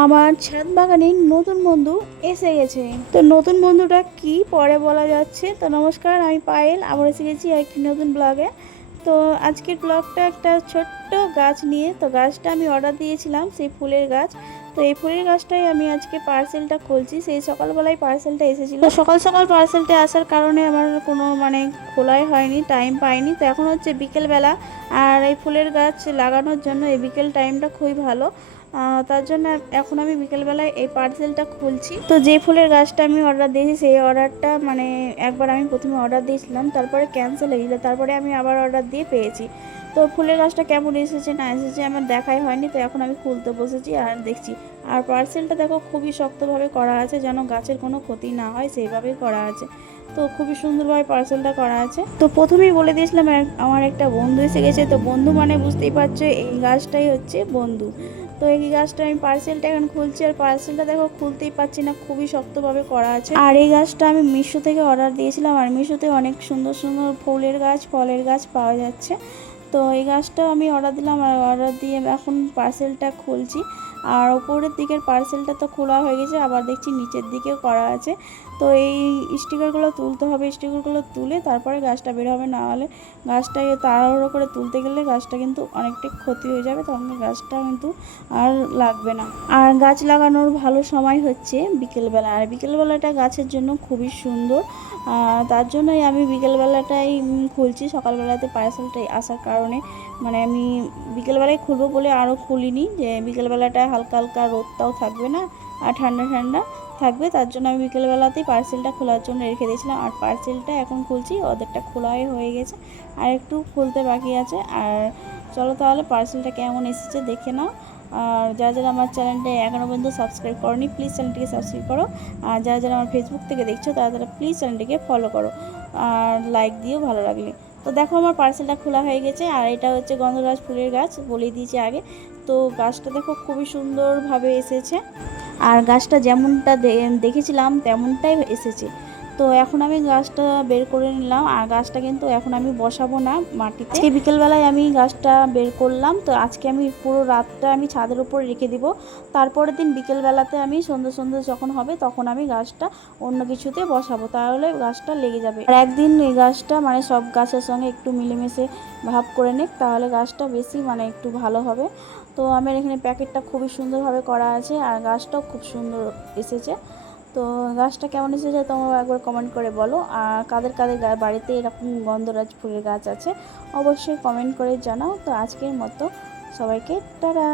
আমার ছাদ বাগানে নতুন বন্ধু এসে গেছে। তো নতুন বন্ধুটা কি পরে বলা যাচ্ছে। তো নমস্কার, আমি পায়েল, আবার এসে গেছি একটি নতুন ব্লগে। তো আজকের ব্লগটা একটা ছোট্ট গাছ নিয়ে। তো গাছটা আমি অর্ডার দিয়েছিলাম, সেই ফুলের গাছ। তো এই ফুলের গাছটাই আমি আজকে পার্সেলটা খুলছি। সেই সকালবেলায় পার্সেলটা এসেছিলো। তো সকাল সকাল পার্সেলটা আসার কারণে আমার কোনো খোলাই হয়নি, টাইম পাইনি। তো এখন হচ্ছে বিকেলবেলা, আর এই ফুলের গাছ লাগানোর জন্য এই বিকেল টাইমটা খুবই ভালো। তার জন্য এখন আমি বিকেলবেলায় এই পার্সেলটা খুলছি। তো যে ফুলের গাছটা আমি অর্ডার দিয়েছি, সেই অর্ডারটা একবার আমি প্রথমে অর্ডার দিয়েছিলাম, তারপরে ক্যান্সেল হয়ে গেলো, তারপরে আমি আবার অর্ডার দিয়ে পেয়েছি। তো ফুলের গাছটা কেমন এসেছে না এসেছে আমার দেখাই হয়নি। তো এখন আমি খুলতে বসেছি আর দেখছি। আর পার্সেলটা দেখো খুবই শক্তভাবে করা আছে, যেন গাছের কোনো ক্ষতি না হয় সেইভাবেই করা আছে। তো খুবই সুন্দরভাবে পার্সেলটা করা আছে। তো প্রথমেই বলে দিয়েছিলাম আমার একটা বন্ধু এসে গেছে। তো বন্ধু বুঝতেই পারছো, এই গাছটাই হচ্ছে বন্ধু। তো এই গাছটা আমি পার্সেলটা এখন খুলছি, আর পার্সেলটা দেখো খুলতেই পারছি না, খুবই শক্তভাবে করা আছে। আর এই গাছটা আমি মিশো থেকে অর্ডার দিয়েছিলাম, আর মিশোতে অনেক সুন্দর সুন্দর ফুলের গাছ, ফলের গাছ পাওয়া যাচ্ছে। তো এই গাছটা আমি অর্ডার দিলাম, আর অর্ডার দিয়ে এখন পার্সেলটা খুলছি। আর ওপরের দিকের পার্সেলটা তো খোলা হয়ে গেছে, আবার দেখছি নিচের দিকেও করা আছে। তো এই স্টিকারগুলো তুলতে হবে, স্টিকারগুলো তুলে তারপরে গাছটা বের হবে, না হলে গাছটাকে তাড়াহুড়ো করে তুলতে গেলে গাছটা কিন্তু অনেকটাই ক্ষতি হয়ে যাবে, তখন গাছটা কিন্তু আর লাগবে না। আর গাছ লাগানোর ভালো সময় হচ্ছে বিকেলবেলা, আর বিকেলবেলাটা গাছের জন্য খুবই সুন্দর। তার জন্যই আমি বিকেলবেলাটাই খুলছি। সকালবেলাতে পার্সেলটাই আসার কারণে আমি বিকেলবেলায় খুলবো বলে আরও খুলিনি, যে বিকেলবেলাটায় হালকা হালকা রোদটাও থাকবে না আর ঠান্ডা ঠান্ডা থাকবে। তার জন্য আমি বিকেলবেলাতেই পার্সেলটা খোলার জন্য রেখে দিয়েছিলাম। আর পার্সেলটা এখন খুলছি, ওদেরটা খোলাই হয়ে গেছে, আর একটু খুলতে বাকি আছে। আর চলো তাহলে পার্সেলটা কেমন এসেছে দেখে নাও। আর যারা যারা আমার চ্যানেলটা এখনও পর্যন্ত সাবস্ক্রাইব করোনি, প্লিজ চ্যানেলটিকে সাবস্ক্রাইব করো। আর যারা যারা আমার ফেসবুক থেকে দেখছো, তারা তারা প্লিজ চ্যানেলটিকে ফলো করো, আর লাইক দিও ভালো লাগলে। তো দেখো আমার পার্সেলটা খোলা হয়ে গেছে, আর এটা হচ্ছে গন্ধরাজ ফুলের গাছ, বলেই দিয়েছি আগে। তো গাছটা দেখো খুবই সুন্দরভাবে এসেছে, আর গাছটা যেমনটা দেখেছিলাম তেমনটাই এসেছে। তো এখন আমি গাছটা বের করে নিলাম, আর গাছটা কিন্তু এখন আমি বসাবো না মাটিতে। আজকে বিকেলবেলায় আমি গাছটা বের করলাম। তো আজকে আমি পুরো রাতটা আমি ছাদের উপরে রেখে দিব। তারপরের দিন বিকেলবেলাতে আমি সন্ধ্যে সন্ধ্যে যখন হবে তখন আমি গাছটা অন্য কিছুতে বসাবো, তাহলে গাছটা লেগে যাবে। আর একদিন এই গাছটা সব গাছের সঙ্গে একটু মিলেমিশে ভাব করে নেক, তাহলে গাছটা বেশি একটু ভালো হবে। তো আমার এখানে প্যাকেটটা খুবই সুন্দরভাবে করা আছে, আর গাছটাও খুব সুন্দর এসেছে। তো গাছটা কেমন এসেছে তোমরা একবার কমেন্ট করে বলো। আর কাদের কাদের বাড়িতে এরকম গন্ধরাজ ফুলের গাছ আছে অবশ্যই কমেন্ট করে জানাও। তো আজকের মতো সবাইকে টাটা।